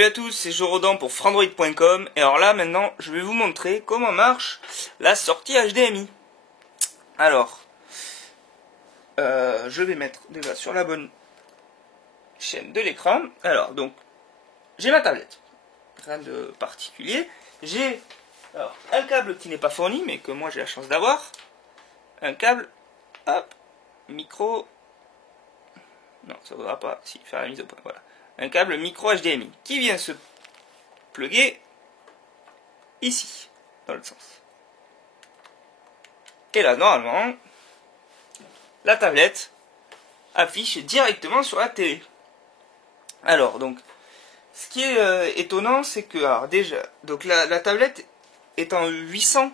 Salut à tous, c'est Jorodan pour Frandroid.com et alors là maintenant je vais vous montrer comment marche la sortie HDMI. Alors, je vais mettre déjà sur la bonne chaîne de l'écran. Alors donc, j'ai ma tablette, rien de particulier. J'ai un câble qui n'est pas fourni mais que moi j'ai la chance d'avoir. Un câble, hop, micro, non ça ne vaudra pas, si, faire la mise au point, voilà. Un câble micro HDMI qui vient se plugger ici, dans le sens. Et là, normalement, la tablette affiche directement sur la télé. Alors, donc, ce qui est étonnant, c'est que, alors déjà, donc la tablette est en 800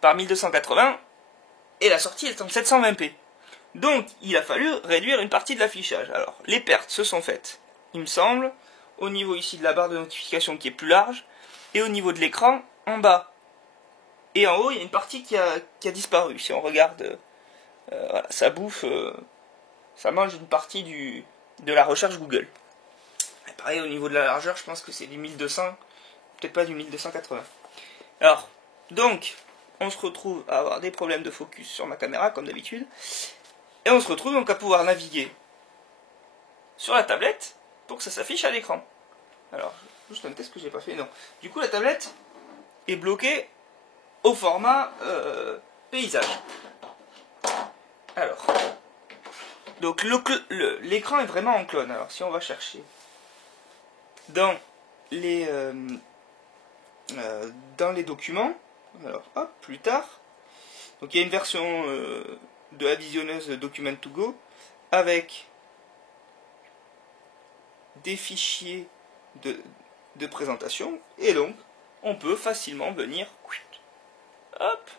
par 1280 et la sortie est en 720p. Donc, il a fallu réduire une partie de l'affichage. Alors, les pertes se sont faites, il me semble, au niveau ici de la barre de notification qui est plus large, et au niveau de l'écran, en bas. Et en haut, il y a une partie qui a disparu. Si on regarde, voilà, ça bouffe, ça mange une partie de la recherche Google. Et pareil, au niveau de la largeur, je pense que c'est du 1200, peut-être pas du 1280. Alors, donc, on se retrouve à avoir des problèmes de focus sur ma caméra, comme d'habitude. Et on se retrouve donc à pouvoir naviguer sur la tablette pour que ça s'affiche à l'écran. Alors, juste un test que j'ai pas fait, non. Du coup, la tablette est bloquée au format paysage. Alors, donc l'écran est vraiment en clone. Alors, si on va chercher dans les documents, alors hop, plus tard, donc il y a une version de la visionneuse Document to Go avec des fichiers de présentation, et donc on peut facilement venir hop,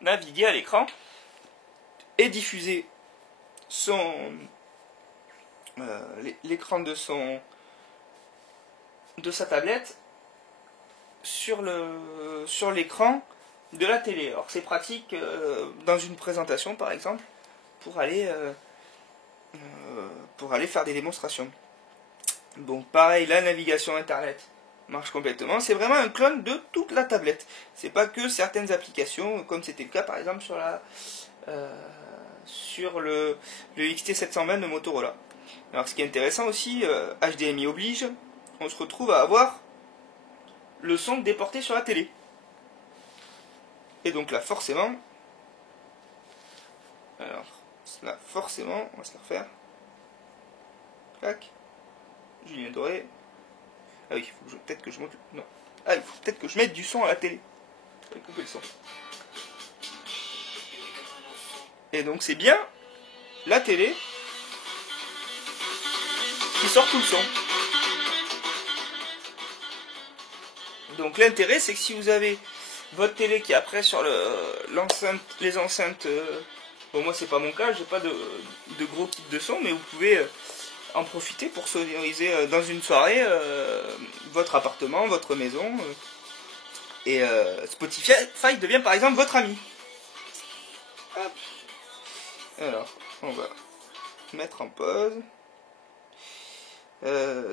naviguer à l'écran et diffuser l'écran de sa tablette sur l'écran de la télé. Alors c'est pratique dans une présentation par exemple pour aller faire des démonstrations. Donc pareil, la navigation internet marche complètement. C'est vraiment un clone de toute la tablette. C'est pas que certaines applications, comme c'était le cas par exemple sur le XT720 de Motorola. Alors ce qui est intéressant aussi, HDMI oblige, on se retrouve à avoir le son déporté sur la télé. Et donc là forcément, on va se la refaire. Clac. Julien Doré. Ah oui, il faut peut-être que je monte. Non. Ah, il faut peut-être que je mette du son à la télé. Je vais couper le son. Et donc c'est bien la télé qui sort tout le son. Donc l'intérêt, c'est que si vous avez votre télé qui est après sur les enceintes. Bon, moi c'est pas mon cas, j'ai pas de gros kit de son, mais vous pouvez en profiter pour sonoriser dans une soirée votre appartement, votre maison, et Spotify devient par exemple votre ami. Hop. Alors, on va mettre en pause.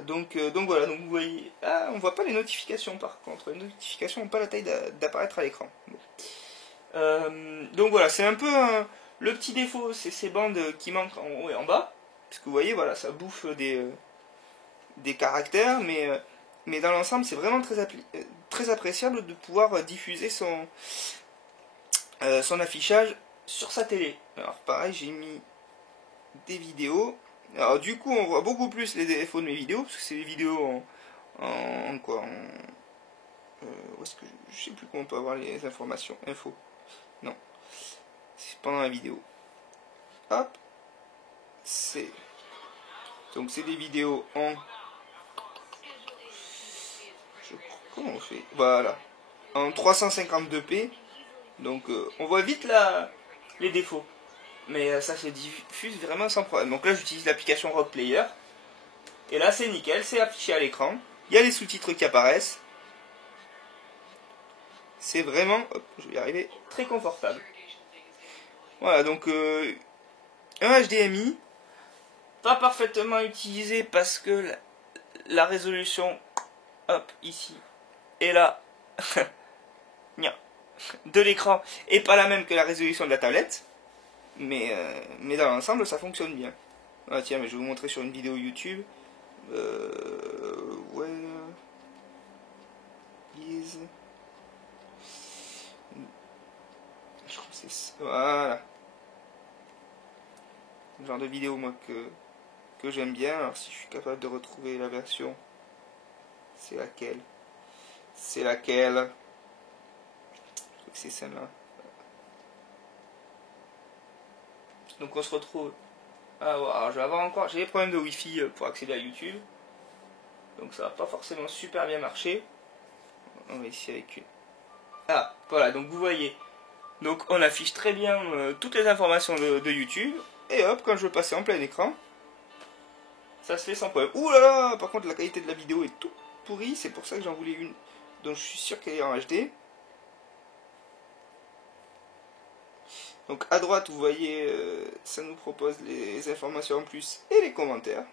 Donc voilà, donc vous voyez, on voit pas les notifications par contre, les notifications n'ont pas la taille d'apparaître à l'écran. Bon. Donc voilà, c'est un peu le petit défaut, c'est ces bandes qui manquent en haut et en bas. Parce que vous voyez, voilà, ça bouffe des caractères, mais dans l'ensemble, c'est vraiment très appréciable de pouvoir diffuser son affichage sur sa télé. Alors pareil, j'ai mis des vidéos. Alors du coup, on voit beaucoup plus les défauts de mes vidéos, parce que c'est des vidéos en quoi où est-ce que je sais plus comment on peut avoir les informations, infos. Non, c'est pendant la vidéo. Hop. Donc c'est des vidéos comment on fait, voilà, en 352p. Donc on voit vite les défauts, mais ça se diffuse vraiment sans problème. Donc là j'utilise l'application Rock Player, et là c'est nickel, c'est affiché à l'écran, il y a les sous-titres qui apparaissent. C'est vraiment, hop, je vais y arriver, très confortable. Voilà, donc un HDMI pas parfaitement utilisé parce que la résolution, hop, ici, et là, de l'écran est pas la même que la résolution de la tablette, mais dans l'ensemble, ça fonctionne bien. Ah tiens, mais je vais vous montrer sur une vidéo YouTube. Ouais. Is. Je crois que c'est ça. Voilà. Le genre de vidéo, moi, que j'aime bien. Alors, si je suis capable de retrouver la version, c'est laquelle? C'est laquelle? Je crois que c'est celle-là. Donc, on se retrouve. Ah, ouais, alors, je vais avoir encore. J'ai des problèmes de Wi-Fi pour accéder à YouTube. Donc, ça va pas forcément super bien marcher. On va essayer avec une. Ah, voilà, donc vous voyez. Donc, on affiche très bien toutes les informations de YouTube. Et hop, quand je veux passer en plein écran, ça se fait sans problème. Ouh là là, par contre la qualité de la vidéo est tout pourrie, c'est pour ça que j'en voulais une dont je suis sûr qu'elle est en HD. Donc à droite vous voyez, ça nous propose les informations en plus et les commentaires.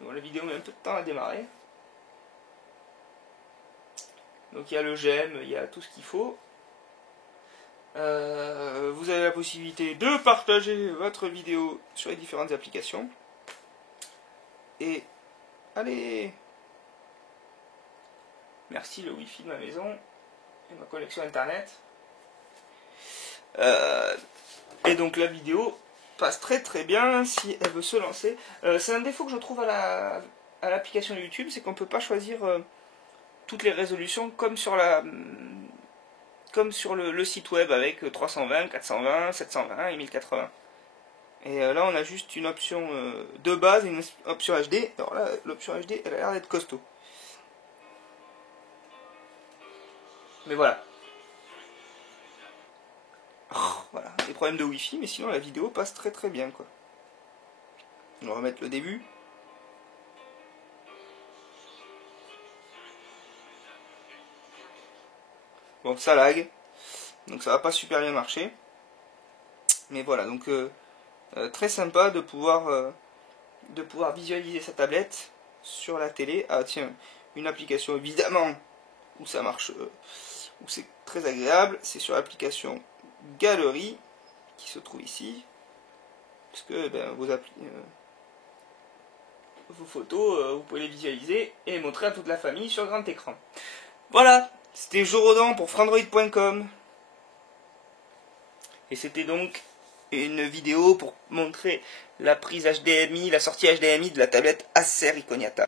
Bon, la vidéo met un peu de temps à démarrer. Donc il y a le j'aime, il y a tout ce qu'il faut. Vous avez la possibilité de partager votre vidéo sur les différentes applications. Et allez, merci le Wi-Fi de ma maison et ma connexion internet. Et donc la vidéo passe très très bien si elle veut se lancer. C'est un défaut que je trouve à l'application de YouTube, c'est qu'on ne peut pas choisir toutes les résolutions comme sur le site web avec 320, 420, 720 et 1080. Et là on a juste une option de base et une option HD. Alors là l'option HD elle a l'air d'être costaud. Mais voilà. Voilà, des problèmes de Wi-Fi, mais sinon la vidéo passe très très bien quoi. On va remettre le début. Bon, ça lag, donc ça va pas super bien marcher. Mais voilà, donc très sympa de pouvoir visualiser sa tablette sur la télé. Ah tiens, une application évidemment où ça marche, où c'est très agréable, c'est sur l'application Galerie qui se trouve ici, parce que ben, vos photos, vous pouvez les visualiser et les montrer à toute la famille sur grand écran. Voilà, c'était Jorodan pour frandroid.com. Et c'était donc une vidéo pour montrer la prise HDMI, la sortie HDMI de la tablette Acer Icognata.